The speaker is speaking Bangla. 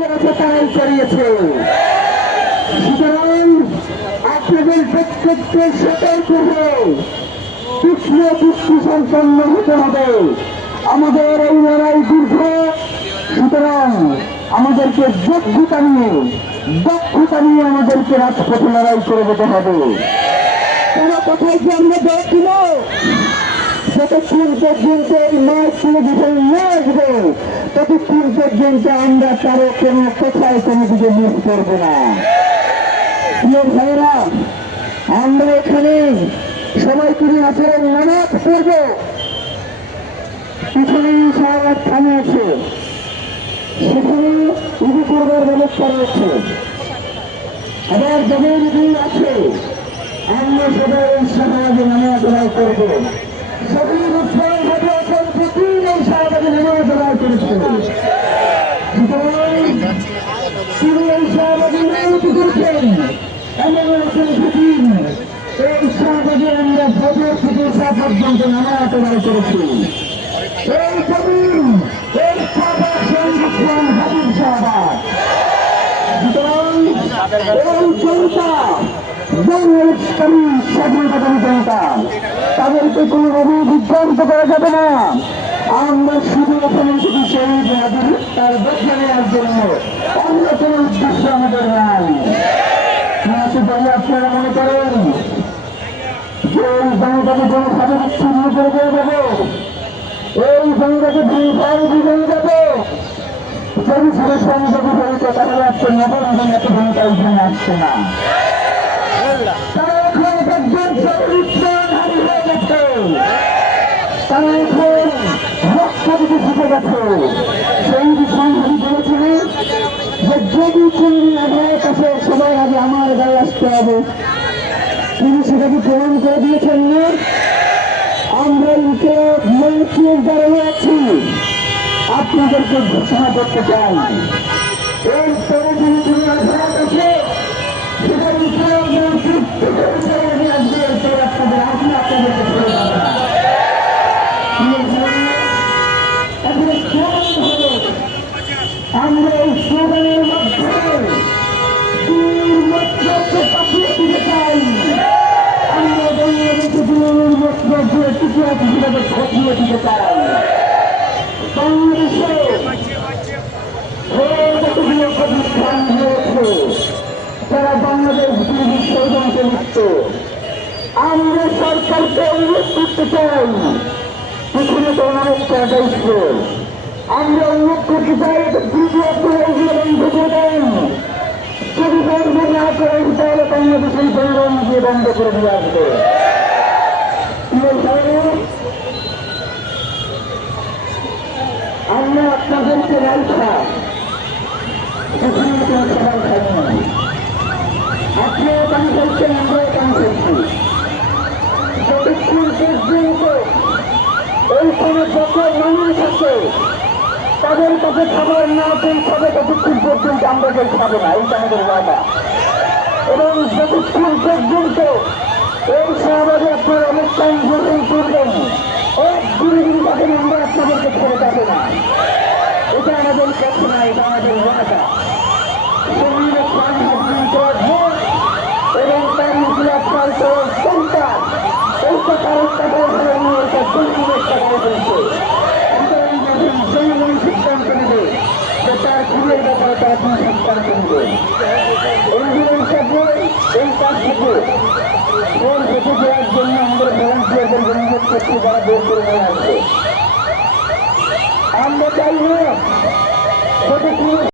তারাই করিয়েছে। সুতরাং আপনাদের প্রত্যেককে সতর্ক হয়ে তীক্ষ্ণ দৃষ্টি সম্পন্ন হতে হবে। আমাদের এই লড়াই দীর্ঘ, সুতরাং আমাদেরকে যোগ্যতা নিয়ে দক্ষতা নিয়ে আমাদেরকে রাজপথে লড়াই করে যেতে হবে। কোন কোথায় কি আমরা জয় ছিল যতক্ষণ পর্যন্ত এই মাঠ টেলিভিশন না আসবে ততক্ষণ পর্যন্ত আমরা কারো কোনো কোথায় কোনো দিকে মিস করবো না। প্রিয় ভাইয়েরা, আমরা এখানে সবাই করে আচরণ নামাজ পড়ব। পিছনে শাহবাগ থানা আছে, সেখানে উদু করবার ব্যবস্থা রয়েছে। আবার জমির দিন আছে, আমরা সবাই শাহবাগে নামাজ আদায় করব। শহীদ উসমান ভাবে এখন প্রতিদিন এই শাহবাগে নামাজ আদায় করেছিল। তিনি এই শাহবাগে নামাজ করেছেন এমন একজন প্রতিদিন এই শাহবাগে আমরা ফজর থেকে ঈশা পর্যন্ত নামাজ আদায় করেছি। এই জমিন এই শাহবাগ শহীদ উসমান হাবিব শাহবাগ। সুতরাং এই জনতা স্বাধীনতাকামী জনতা, তাদেরকে কোনোভাবে বিভ্রান্ত করা যাবে না। আমরা শুধু ওখানে শুধু শহীদ হাজির তার দেখে নেওয়ার জন্য, অন্য কোন উদ্দেশ্য আমাদের নাই। আপনারা মনে করেন যে এই জনতাকে কোনোভাবে বিচ্ছিন্ন করে দিয়ে যাবে, এই জনতাকে ভেঙে যাবে, যদি ছেলে সংযোগী হয়ে তাহলে আজকে নবম এত ভূমিকা এখানে আসছে না। তারা এখন একজন হারি হয়ে গেছে, তারা এখন রক্ত দিতে শিখে গেছে। সেই বিষয় আমি বলেছিলেন যে যদি চিংড়ি আঘাত আছে সবাই আগে আমার গায়ে আসতে হবে। তিনি সেটাকে প্রমাণ করে দিয়েছেন না। আমরা মন্ত্রীর দ্বারা আছি, আপনাদেরকে ঘোষণা করতে চাই এই স্তরে যদি তুমি আঘাত আছে সেটা আমরা এই স্লোগানের মাধ্যমে পাঠিয়ে দিতে চাই। আমরা বাংলাদেশে দিনের মধ্যে টুকরা টুকরাকে পাঠিয়ে দিতে চাই। বাংলাদেশে যতগুলো প্রতিষ্ঠান হয়েছে যারা বাংলাদেশ বিরোধী ষড়যন্ত্রে লিপ্ত, আমরা সরকারকে অনুরোধ করতে চাই পিছনে তো অনেকটা দায়িত্ব। আমরা অনুরোধ করতে চাই দ্বিতীয় এইগুলো বন্ধ করে দেন। যদি বন্ধ না করেন তাহলে বাংলাদেশের জনগণ দিয়ে বন্ধ করে দিয়ে আসবে। আমরা আপনাদেরকে রাইখা সবাই খাই, আপনিও কান করছেন, আমরাও কান করছি। যতক্ষণ পর্যন্ত এইখানে যত মানুষ আছে তাদের কাছে খাবার না পৌঁছাবে ততক্ষণ পর্যন্ত আমরা কেউ খাবো না, এইটা আমাদের ওয়াদা। এবং যতক্ষণ পর্যন্ত এই শাহবাগে আপনার অনুষ্ঠান গ্রহণ করবেন এক দিন থাকেন আমরা আপনাদেরকে ছেড়ে যাবো না। এটা আমাদের কাছে না, এটা আমাদের ওয়াদা। শরীরে প্রাণ হাজির করার ভোট এবং তার ইতিহাস করার সন্তান এইটা কারণ টাকায় ভালো নিয়ে এটা দুর্নীতির টাকায় বলছে। জনগণ সিদ্ধান্ত নেবে যে তার খুনের ব্যাপারটা আপনি সিদ্ধান্ত নেবে। এই কাজ থেকে ওর বেঁচে দেওয়ার জন্য আমাদের ভলান্টিয়ারদের অনুরোধ করছি যারা বের করে নিয়ে আসবে। আমরা চাই না